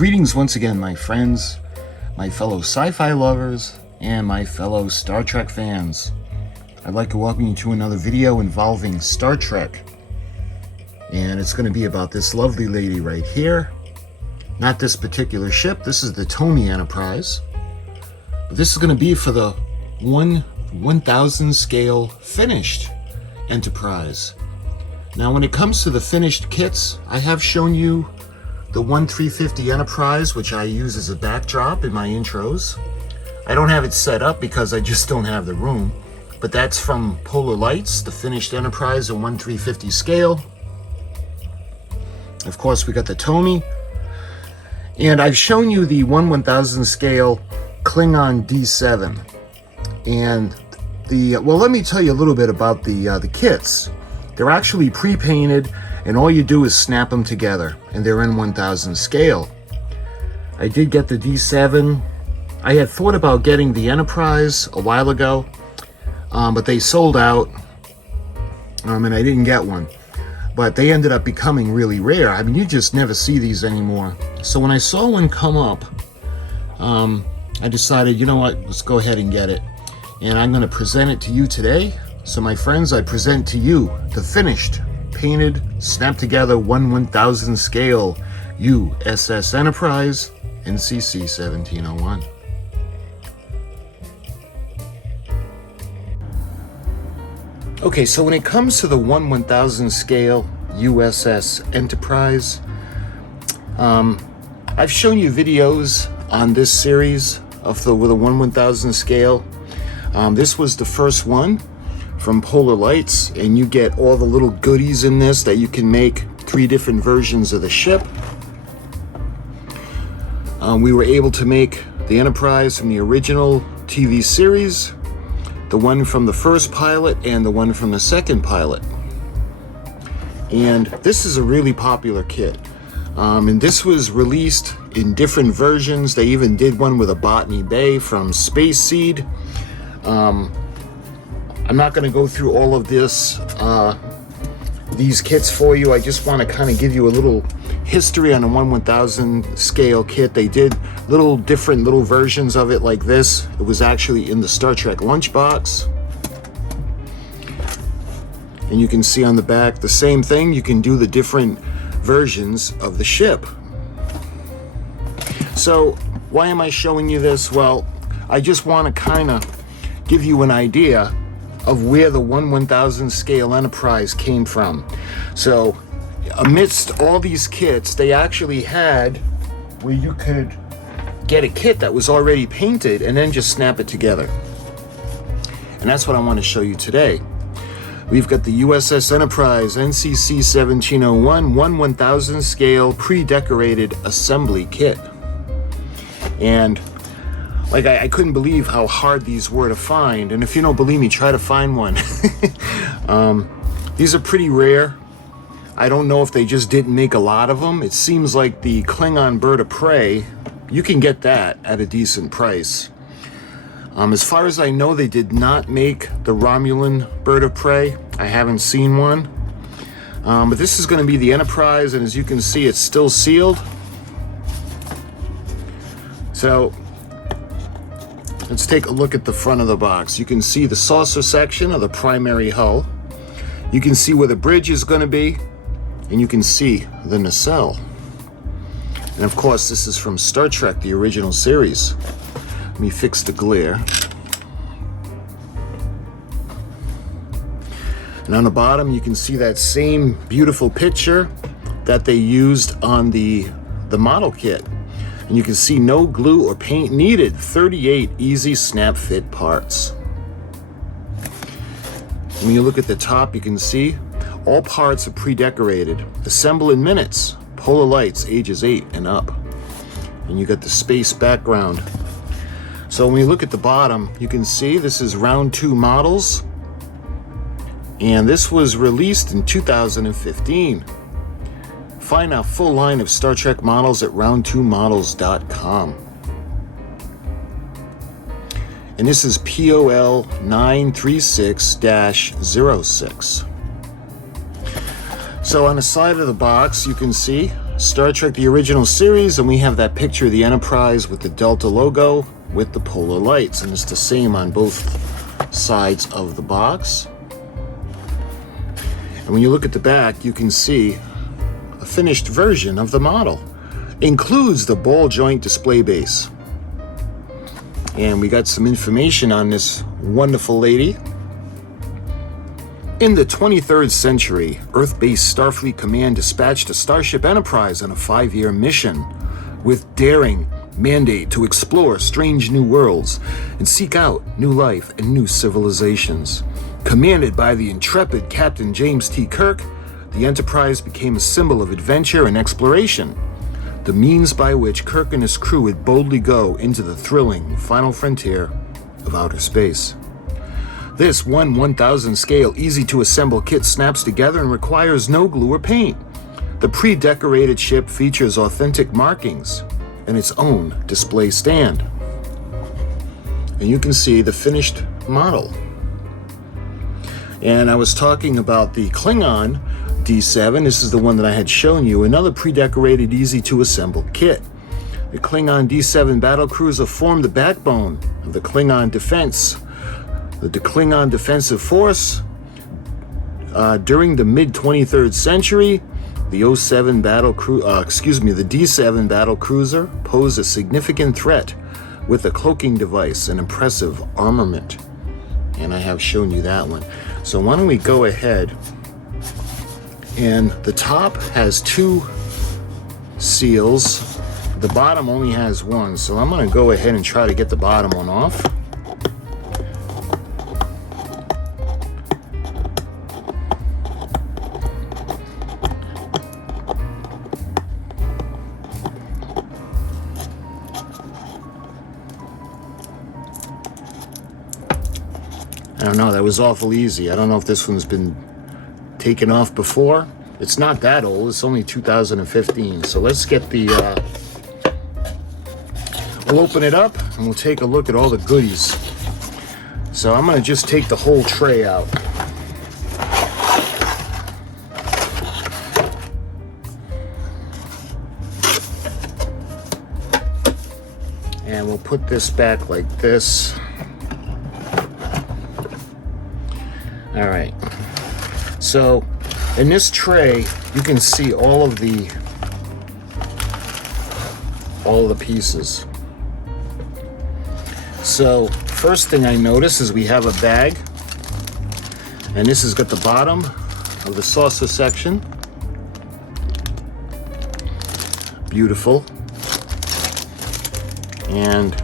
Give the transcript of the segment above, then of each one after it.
Greetings once again, my friends, my fellow sci-fi lovers, and my fellow Star Trek fans. I'd like to welcome you to another video involving Star Trek. And it's going to be about this lovely lady right here. Not this particular ship, this is the Tony Enterprise. But this is going to be for the 1/1000 scale finished Enterprise. Now when it comes to the finished kits, I have shown you the 1/350 Enterprise, which I use as a backdrop in my intros. I don't have it set up because I just don't have the room, but that's from Polar Lights, the finished Enterprise in 1/350 scale. Of course, we got the Tony, and I've shown you the 1/1000 scale Klingon D7. And well, let me tell you a little bit about the kits. They're actually pre-painted, and all you do is snap them together, and they're in 1000 scale. I did get the D7. I had thought about getting the Enterprise a while ago, but they sold out, and I didn't get one. But they ended up becoming really rare. I mean, you just never see these anymore. So when I saw one come up, I decided, you know what, let's go ahead and get it. And I'm going to present it to you today. So my friends, I present to you the finished, painted, snapped together 1/1000 scale U.S.S. Enterprise NCC-1701. Okay, so when it comes to the 1/1000 scale U.S.S. Enterprise, I've shown you videos on this series with a 1/1000 scale. This was the first one from Polar Lights, and you get all the little goodies in this that you can make 3 different versions of the ship. We were able to make the Enterprise from the original TV series, the one from the first pilot, and the one from the second pilot. And this is a really popular kit. And this was released in different versions. They even did one with a Botany Bay from Space Seed. I'm not going to go through all of these kits for you. I just want to kind of give you a little history on the 1/1000 scale kit. They did different little versions of it like this. It was actually in the Star Trek lunchbox. And you can see on the back the same thing. You can do the different versions of the ship. So why am I showing you this? Well, I just want to kind of give you an idea of where the 1/1000 scale Enterprise came from. So amidst all these kits, they actually had where you could get a kit that was already painted and then just snap it together. And that's what I want to show you today. We've got the U.S.S. Enterprise NCC-1701 1/1000 scale pre-decorated assembly kit. And like, I couldn't believe how hard these were to find. And if you don't believe me, try to find one. These are pretty rare. I don't know if they just didn't make a lot of them. It seems like the Klingon Bird of Prey, you can get that at a decent price. As far as I know, they did not make the Romulan Bird of Prey. I haven't seen one. But this is going to be the Enterprise, and as you can see, it's still sealed. So let's take a look at the front of the box. You can see the saucer section of the primary hull. You can see where the bridge is going to be, and you can see the nacelle. And of course, this is from Star Trek, the original series. Let me fix the glare. And on the bottom, you can see that same beautiful picture that they used on the model kit. And you can see no glue or paint needed. 38 easy snap fit parts. When you look at the top, you can see all parts are pre-decorated. Assemble in minutes. Polar Lights, ages 8 and up. And you got the space background. So when you look at the bottom, you can see this is round 2 models. And this was released in 2015. Find our full line of Star Trek models at round2models.com. And this is POL 936-06. So on the side of the box, you can see Star Trek the original series, and we have that picture of the Enterprise with the Delta logo with the polar lights, and it's the same on both sides of the box. And when you look at the back, you can see a finished version of the model. Includes the ball joint display base. And we got some information on this wonderful lady. In the 23rd century, Earth-based Starfleet Command dispatched a Starship Enterprise on a 5-year mission with daring mandate to explore strange new worlds and seek out new life and new civilizations. Commanded by the intrepid Captain James T. Kirk, the Enterprise became a symbol of adventure and exploration, the means by which Kirk and his crew would boldly go into the thrilling final frontier of outer space. This 1/1000 scale easy-to-assemble kit snaps together and requires no glue or paint. The pre-decorated ship features authentic markings and its own display stand. And you can see the finished model. And I was talking about the Klingon D7. This is the one that I had shown you, another pre-decorated easy-to-assemble kit. The Klingon D7 battlecruiser formed the backbone of the Klingon defense. The Klingon defensive force during the mid-23rd century, the D7 battle cruiser posed a significant threat with a cloaking device and impressive armament. And I have shown you that one. So why don't we go ahead, and the top has 2 seals. The bottom only has 1, so I'm going to go ahead and try to get the bottom one off. I don't know, that was awful easy. I don't know if this one's been taken off before. It's not that old, it's only 2015. So let's get the, we'll open it up and we'll take a look at all the goodies. So I'm gonna just take the whole tray out. And we'll put this back like this. All right, so in this tray, you can see all of the pieces. So first thing I notice is we have a bag, and this has got the bottom of the saucer section. Beautiful. And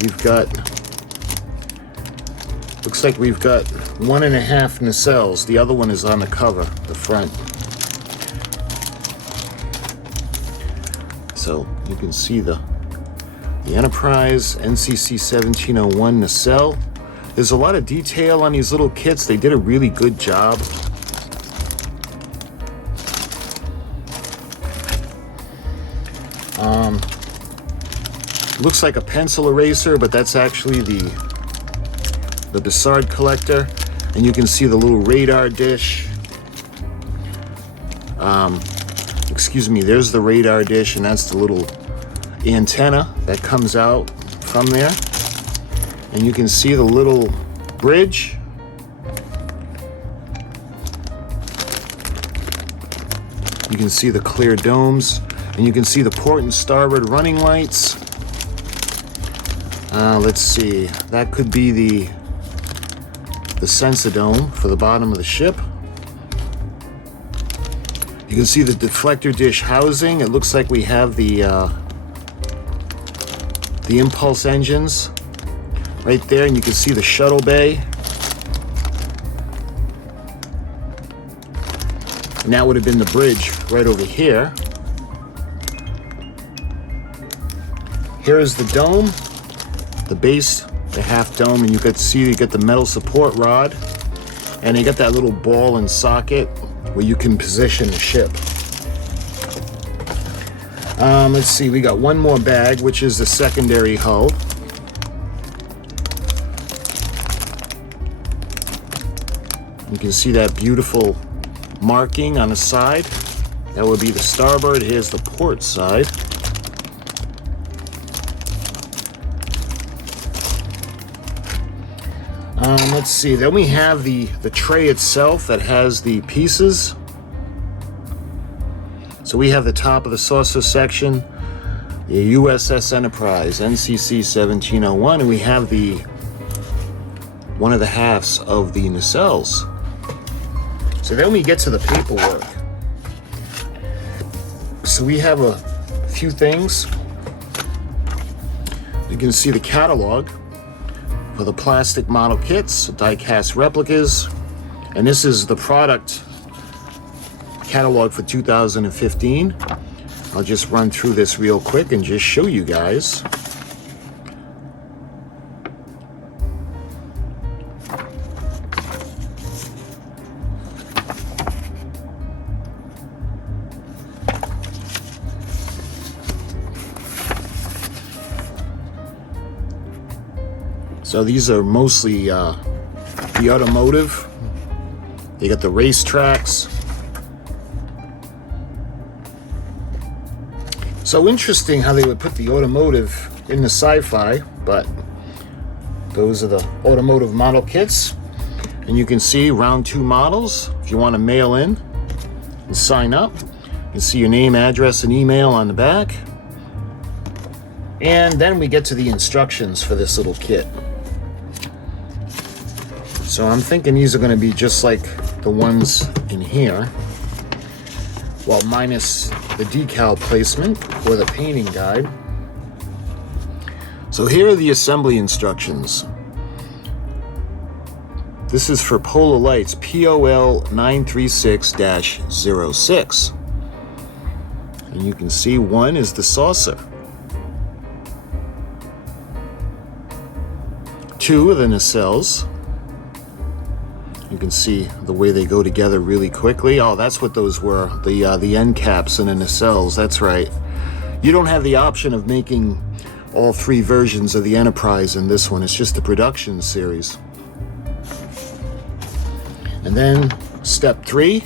you've got, looks like we've got 1.5 nacelles. The other one is on the cover, the front. So you can see the Enterprise NCC-1701 nacelle. There's a lot of detail on these little kits. They did a really good job. Looks like a pencil eraser, but that's actually the Bussard collector. And you can see the little radar dish. Excuse me, there's the radar dish, and that's the little antenna that comes out from there. And you can see the little bridge. You can see the clear domes, and you can see the port and starboard running lights. Let's see, that could be the sensor dome for the bottom of the ship. You can see the deflector dish housing. It looks like we have the impulse engines right there, and you can see the shuttle bay. And that would have been the bridge right over here. Here is the dome, the base, the half dome, and you can see you get the metal support rod, and you got that little ball and socket where you can position the ship. Let's see, we got one more bag, which is the secondary hull. You can see that beautiful marking on the side. That would be the starboard. Here's the port side. Let's see, then we have the tray itself that has the pieces. So we have the top of the saucer section, the U.S.S. Enterprise, NCC-1701, and we have one of the halves of the nacelles. So then we get to the paperwork. So we have a few things. You can see the catalog for the plastic model kits, die-cast replicas, and this is the product catalog for 2015. I'll just run through this real quick and just show you guys. So these are mostly the automotive. They got the race tracks. So interesting how they would put the automotive in the sci-fi, but those are the automotive model kits. And you can see round 2 models. If you want to mail in and sign up, you can see your name, address, and email on the back. And then we get to the instructions for this little kit. So I'm thinking these are going to be just like the ones in here, well, minus the decal placement or the painting guide. So here are the assembly instructions. This is for Polar Lights POL 936-06. And you can see one is the saucer. 2 are the nacelles. You can see the way they go together really quickly. Oh, that's what those were, the end caps and the nacelles, that's right. You don't have the option of making all 3 versions of the Enterprise in this one. It's just the production series. And then step 3,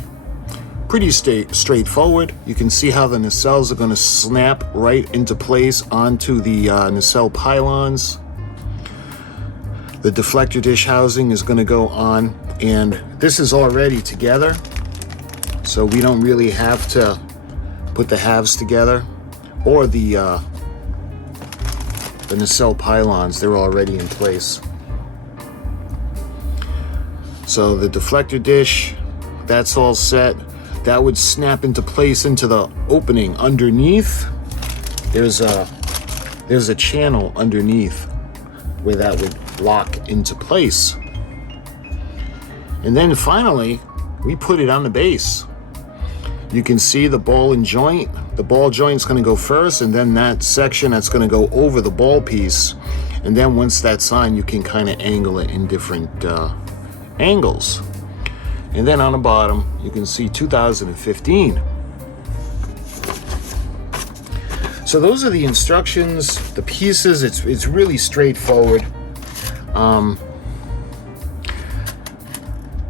pretty straightforward. You can see how the nacelles are going to snap right into place onto the nacelle pylons. The deflector dish housing is going to go on, and this is already together, so we don't really have to put the halves together, or the nacelle pylons, they're already in place. So the deflector dish, that's all set. That would snap into place into the opening underneath. There's a channel underneath where that would lock into place. And then finally, we put it on the base. You can see the ball and joint. The ball joint's going to go first, and then that section that's going to go over the ball piece. And then once that's on, you can kind of angle it in different angles. And then on the bottom, you can see 2015. So those are the instructions, the pieces. It's really straightforward.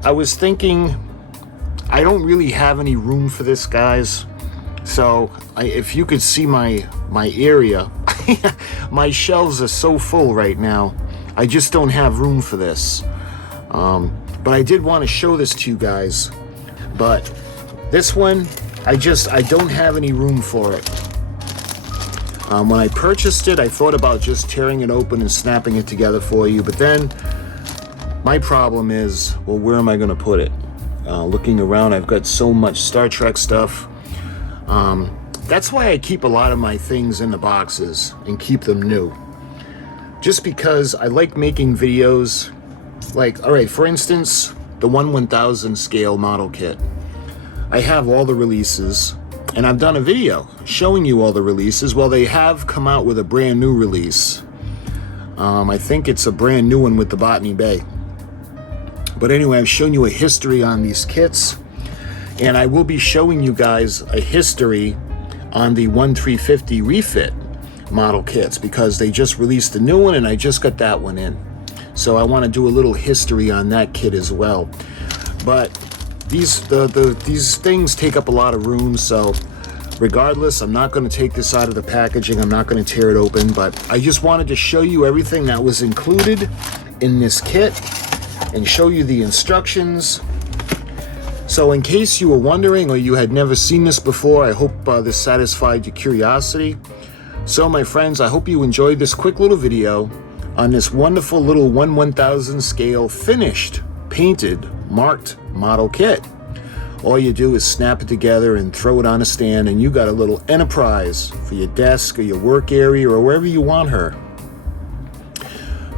I was thinking, I don't really have any room for this, guys. So if you could see my area, my shelves are so full right now. I just don't have room for this. But I did want to show this to you guys. But this one, I don't have any room for it. When I purchased it, I thought about just tearing it open and snapping it together for you. But then my problem is, well, where am I going to put it? Looking around, I've got so much Star Trek stuff. That's why I keep a lot of my things in the boxes and keep them new. Just because I like making videos. Like, all right, for instance, the 1/1000 scale model kit. I have all the releases, and I've done a video showing you all the releases. Well, they have come out with a brand new release. I think it's a brand new one with the Botany Bay. But anyway, I've shown you a history on these kits, and I will be showing you guys a history on the 1350 refit model kits, because they just released the new one and I just got that one in. So I want to do a little history on that kit as well. But these things take up a lot of room, so regardless, I'm not going to take this out of the packaging. I'm not going to tear it open, but I just wanted to show you everything that was included in this kit and show you the instructions. So in case you were wondering or you had never seen this before, I hope this satisfied your curiosity. So my friends, I hope you enjoyed this quick little video on this wonderful little 1/1000 scale finished, painted, marked model kit. All you do is snap it together and throw it on a stand, and you got a little enterprise for your desk or your work area or wherever you want her.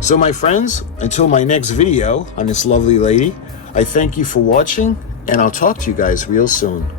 So my friends, until my next video on this lovely lady, I thank you for watching, and I'll talk to you guys real soon.